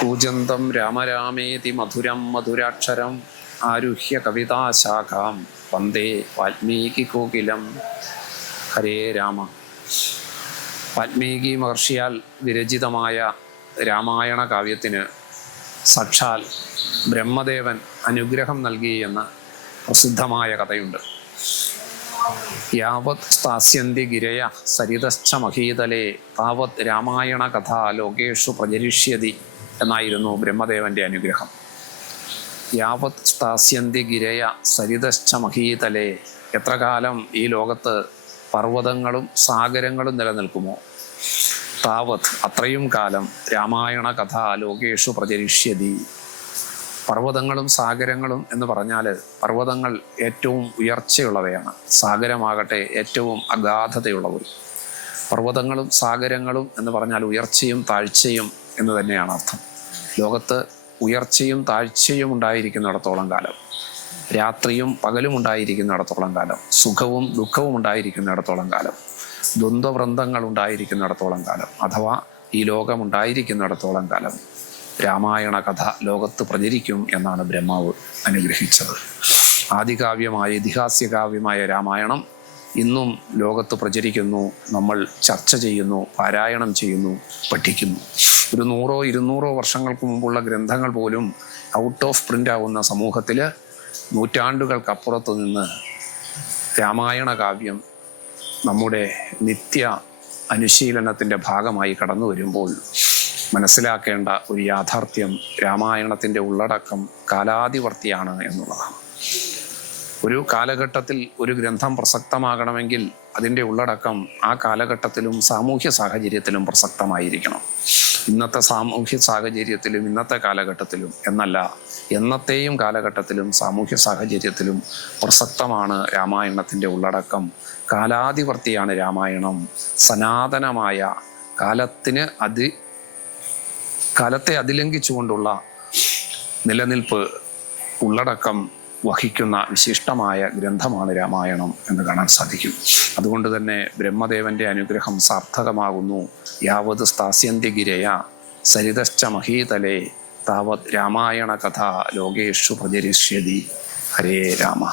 കൂജന്തം രാമരാമേതി മധുരം മധുരാക്ഷരം ആരുഹ്യ കവിതാശാഖാം. വന്ദേ വാൽമീകി കോകിലം. ഹരേ രാമ. വാൽമീകി മഹർഷിയാൽ വിരചിതമായ രാമായണ കാവ്യത്തിന് സാക്ഷാൽ ബ്രഹ്മദേവൻ അനുഗ്രഹം നൽകി എന്ന പ്രസിദ്ധമായ കഥയുണ്ട്. യാവത് സ്ഥാസ്യന്തി ഗിരയ സരിതശ്ച മഹീതലേ താവത് രാമായണ കഥ ലോകേഷു പ്രചരിഷ്യതി. എന്നായിരുന്നു ബ്രഹ്മദേവന്റെ അനുഗ്രഹം? യാവത് സ്ഥാസ്യന്തി ഗിരയ സരിതശ്ച മഹീതലേ. എത്ര കാലം ഈ ലോകത്ത് പർവതങ്ങളും സാഗരങ്ങളും നിലനിൽക്കുമോ? താവത് അത്രയും കാലം രാമായണ കഥ ലോകേഷു പ്രചരിഷ്യതി. പർവതങ്ങളും സാഗരങ്ങളും എന്ന് പറഞ്ഞാൽ പർവതങ്ങൾ ഏറ്റവും ഉയർച്ചയുള്ളവയാണ്. സാഗരമാകട്ടെ ഏറ്റവും അഗാധതയുള്ളവർ. പർവതങ്ങളും സാഗരങ്ങളും എന്ന് പറഞ്ഞാൽ ഉയർച്ചയും താഴ്ചയും എന്ന് തന്നെയാണ് അർത്ഥം. ലോകത്ത് ഉയർച്ചയും താഴ്ചയും ഉണ്ടായിരിക്കുന്നിടത്തോളം കാലം. രാത്രിയും പകലും ഉണ്ടായിരിക്കുന്നിടത്തോളം കാലം. സുഖവും ദുഃഖവും ഉണ്ടായിരിക്കുന്നിടത്തോളം കാലം. ദ്വന്ദ്വവൃന്ദങ്ങൾ ഉണ്ടായിരിക്കുന്നിടത്തോളം കാലം. അഥവാ ഈ ലോകം ഉണ്ടായിരിക്കുന്നിടത്തോളം കാലം. രാമായണ കഥ ലോകത്ത് പ്രചരിക്കും എന്നാണ് ബ്രഹ്മാവ് അനുഗ്രഹിച്ചത്. ആദികാവ്യമായ ഇതിഹാസ്യ കാവ്യമായ രാമായണം ഇന്നും ലോകത്ത് പ്രചരിക്കുന്നു നമ്മൾ ചർച്ച ചെയ്യുന്നു പാരായണം ചെയ്യുന്നു പഠിക്കുന്നു. ഒരു നൂറോ ഇരുന്നൂറോ വർഷങ്ങൾക്ക് മുമ്പുള്ള ഗ്രന്ഥങ്ങൾ പോലും ഔട്ട് ഓഫ് പ്രിന്റ് ആവുന്ന സമൂഹത്തിൽ നൂറ്റാണ്ടുകൾക്കപ്പുറത്ത് നിന്ന് രാമായണ കാവ്യം നമ്മുടെ നിത്യ അനുശീലനത്തിന്റെ ഭാഗമായി കടന്നു വരുമ്പോൾ മനസ്സിലാക്കേണ്ട ഒരു യാഥാർത്ഥ്യം രാമായണത്തിന്റെ ഉള്ളടക്കം കാലാതിവർത്തിയാണ് എന്നുള്ളതാണ്. ഒരു കാലഘട്ടത്തിൽ ഒരു ഗ്രന്ഥം പ്രസക്തമാകണമെങ്കിൽ അതിന്റെ ഉള്ളടക്കം ആ കാലഘട്ടത്തിലും സാമൂഹ്യ സാഹചര്യത്തിലും പ്രസക്തമായിരിക്കണം. ഇന്നത്തെ സാമൂഹ്യ സാഹചര്യത്തിലും ഇന്നത്തെ കാലഘട്ടത്തിലും എന്നല്ല എന്നത്തെയും കാലഘട്ടത്തിലും സാമൂഹ്യ സാഹചര്യത്തിലും പ്രസക്തമാണ് രാമായണത്തിന്റെ ഉള്ളടക്കം. കാലാധിവർത്തിയാണ് രാമായണം. സനാതനമായ കാലത്തിന് അതി കാലത്തെ അതിലംഘിച്ചുകൊണ്ടുള്ള നിലനിൽപ്പ് ഉള്ളടക്കം വഹിക്കുന്ന വിശിഷ്ടമായ ഗ്രന്ഥമാണ് രാമായണം എന്ന് കാണാൻ സാധിക്കും. അതുകൊണ്ട് തന്നെ ബ്രഹ്മദേവന്റെ അനുഗ്രഹം സാർത്ഥകമാകുന്നു. യാവത് സ്ഥാസ്യന്തിഗിരയ സരിതശ്ച മഹീതലേ താവത് രാമായണ കഥ ലോകേഷു പ്രചരിഷ്യതി. ഹരേ രാമ.